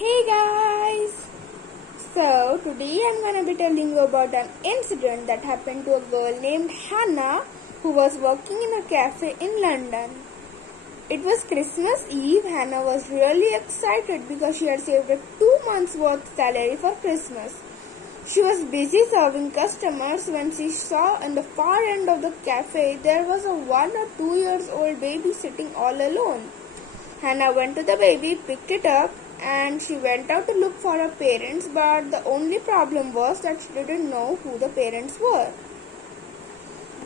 Hey guys! So today I'm gonna be telling you about an incident that happened to a girl named Hannah who was working in a cafe in London. It was Christmas Eve. Hannah was really excited because she had saved a 2 months worth salary for Christmas. She was busy serving customers when she saw in the far end of the cafe there was a 1 or 2 years old baby sitting all alone. Hannah went to the baby, picked it up, and she went out to look for her parents, but the only problem was that she didn't know who the parents were.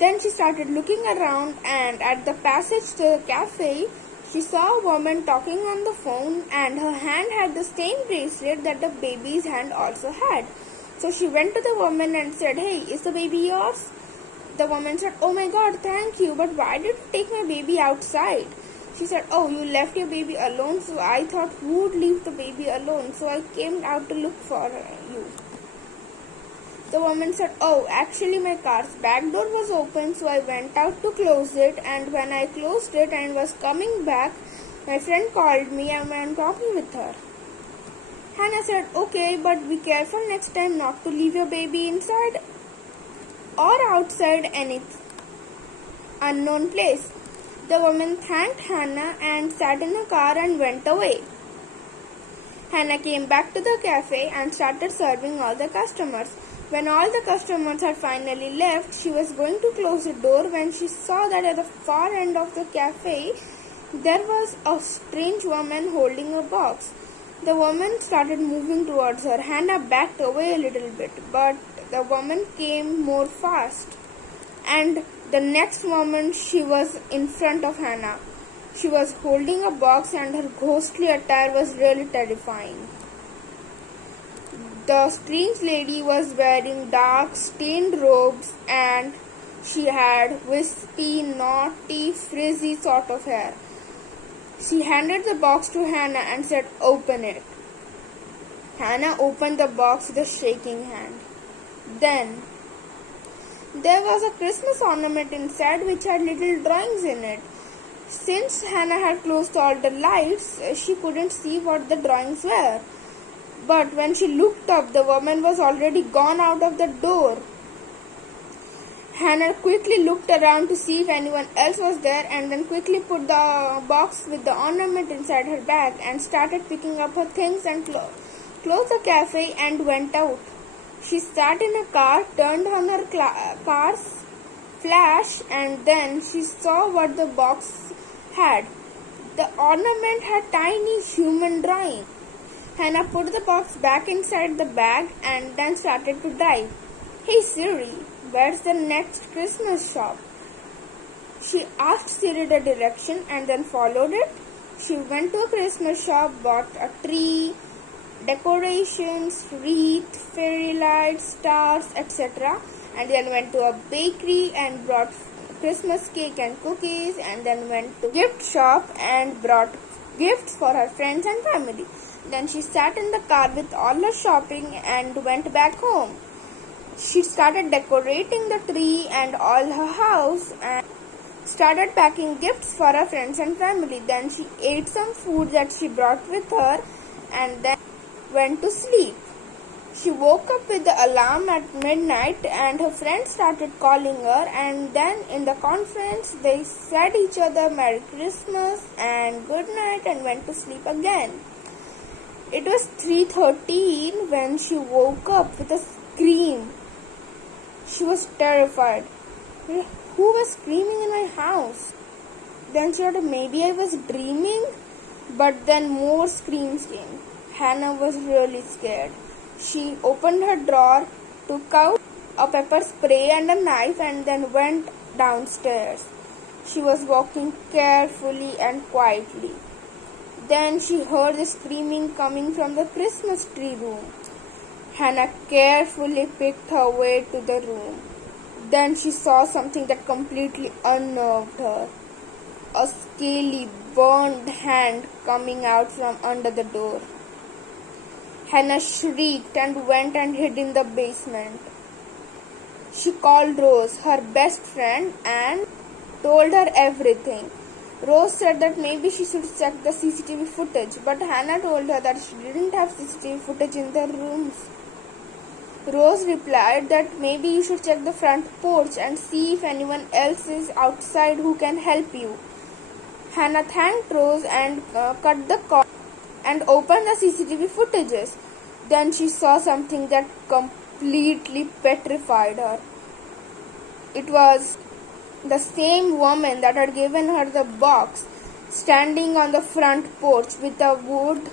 Then she started looking around, and at the passage to the cafe, she saw a woman talking on the phone, and her hand had the same bracelet that the baby's hand also had. So she went to the woman and said, "Hey, is the baby yours?" The woman said, "Oh my God, thank you, but why did you take my baby outside?" She said, "Oh, you left your baby alone, so I thought who would leave the baby alone, so I came out to look for you." The woman said, "Oh, actually my car's back door was open, so I went out to close it, and when I closed it and was coming back, my friend called me and I'm talking with her." Hannah said, "Okay, but be careful next time not to leave your baby inside or outside any unknown place." The woman thanked Hannah and sat in the car and went away. Hannah came back to the cafe and started serving all the customers. When all the customers had finally left, she was going to close the door when she saw that at the far end of the cafe there was a strange woman holding a box. The woman started moving towards her. Hannah backed away a little bit, but the woman came more fast. And the next moment she was in front of Hannah. She was holding a box and her ghostly attire was really terrifying. The strange lady was wearing dark stained robes and she had wispy, knotty, frizzy sort of hair. She handed the box to Hannah and said, "Open it." Hannah opened the box with a shaking hand. Then there was a Christmas ornament inside which had little drawings in it. Since Hannah had closed all the lights, she couldn't see what the drawings were. But when she looked up, the woman was already gone out of the door. Hannah quickly looked around to see if anyone else was there and then quickly put the box with the ornament inside her bag and started picking up her things and closed the cafe and went out. She sat in a car, turned on her car's flash, and then she saw what the box had. The ornament had tiny human drawing. Hannah put the box back inside the bag and then started to drive. "Hey Siri, where's the next Christmas shop?" She asked Siri the direction and then followed it. She went to a Christmas shop, bought a tree, decorations, wreath, fairy lights, stars, etc. And then went to a bakery and brought Christmas cake and cookies, and then went to gift shop and brought gifts for her friends and family. Then she sat in the car with all her shopping and went back home. She started decorating the tree and all her house and started packing gifts for her friends and family. Then she ate some food that she brought with her and then went to sleep. She woke up with the alarm at midnight and her friends started calling her, and then in the conference they said each other Merry Christmas and good night and went to sleep again. It was 3:13 when she woke up with a scream. She was terrified. Who was screaming in my house? Then she thought maybe I was dreaming, but then more screams came. Hannah was really scared. She opened her drawer, took out a pepper spray and a knife and then went downstairs. She was walking carefully and quietly. Then she heard the screaming coming from the Christmas tree room. Hannah carefully picked her way to the room. Then she saw something that completely unnerved her. A scaly, burned hand coming out from under the door. Hannah shrieked and went and hid in the basement. She called Rose, her best friend, and told her everything. Rose said that maybe she should check the CCTV footage, but Hannah told her that she didn't have CCTV footage in their rooms. Rose replied that maybe you should check the front porch and see if anyone else is outside who can help you. Hannah thanked Rose and cut the call and opened the CCTV footages. Then she saw something that completely petrified her. It was the same woman that had given her the box, standing on the front porch with a wood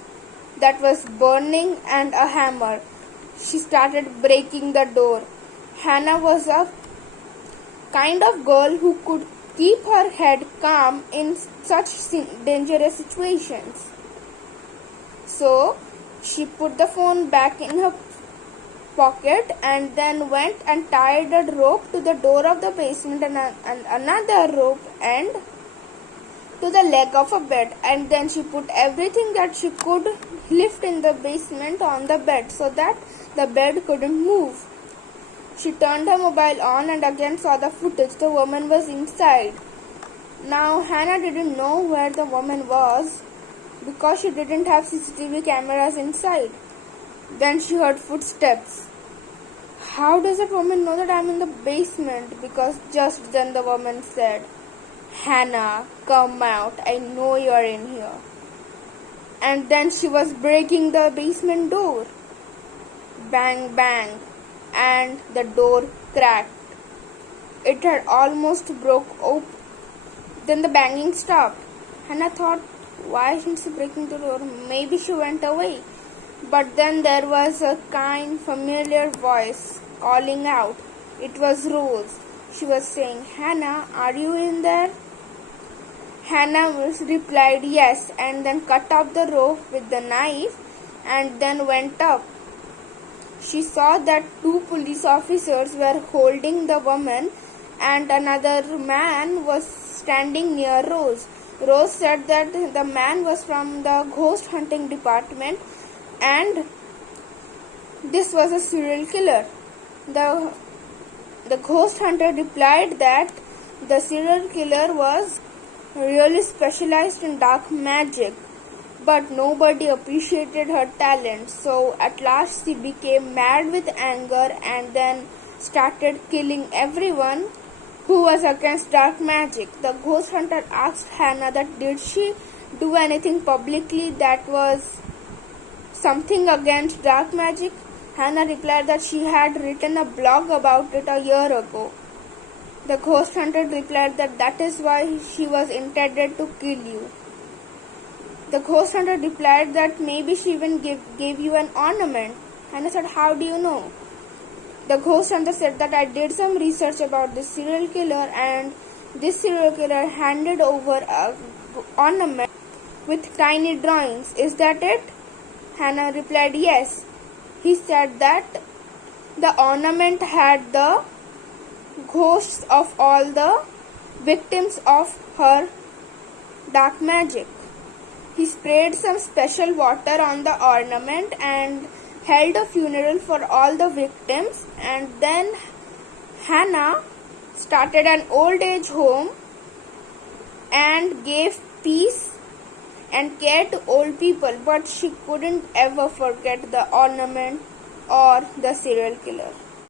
that was burning and a hammer. She started breaking the door. Hannah was a kind of girl who could keep her head calm in such dangerous situations. So she put the phone back in her pocket and then went and tied a rope to the door of the basement and another rope and to the leg of a bed, and then she put everything that she could lift in the basement on the bed so that the bed couldn't move. She turned her mobile on and again saw the footage. The woman was inside. Now Hannah didn't know where the woman was because she didn't have CCTV cameras inside. Then she heard footsteps. How does that woman know that I'm in the basement? Because just then the woman said, Hannah, come out. I know you're in here. And then she was breaking the basement door. Bang, bang. And the door cracked. It had almost broke open. Then the banging stopped. Hannah thought, why isn't she breaking the door? Maybe she went away. But then there was a kind, familiar voice calling out. It was Rose. She was saying, Hannah, are you in there? Hannah replied yes, and then cut up the rope with the knife and then went up. She saw that 2 police officers were holding the woman and another man was standing near Rose. Rose said that the man was from the ghost hunting department and this was a serial killer. The ghost hunter replied that the serial killer was really specialized in dark magic, but nobody appreciated her talent. So at last she became mad with anger and then started killing everyone who was against dark magic. The ghost hunter asked Hannah that did she do anything publicly that was something against dark magic. Hannah replied that she had written a blog about it a year ago. The ghost hunter replied that that is why she was intended to kill you. The ghost hunter replied that maybe she even gave you an ornament. Hannah said, how do you know? The ghost hunter said that I did some research about this serial killer and this serial killer handed over an ornament with tiny drawings. Is that it? Hannah replied yes. He said that the ornament had the ghosts of all the victims of her dark magic. He sprayed some special water on the ornament and held a funeral for all the victims, and then Hannah started an old age home and gave peace and care to old people, but she couldn't ever forget the ornament or the serial killer.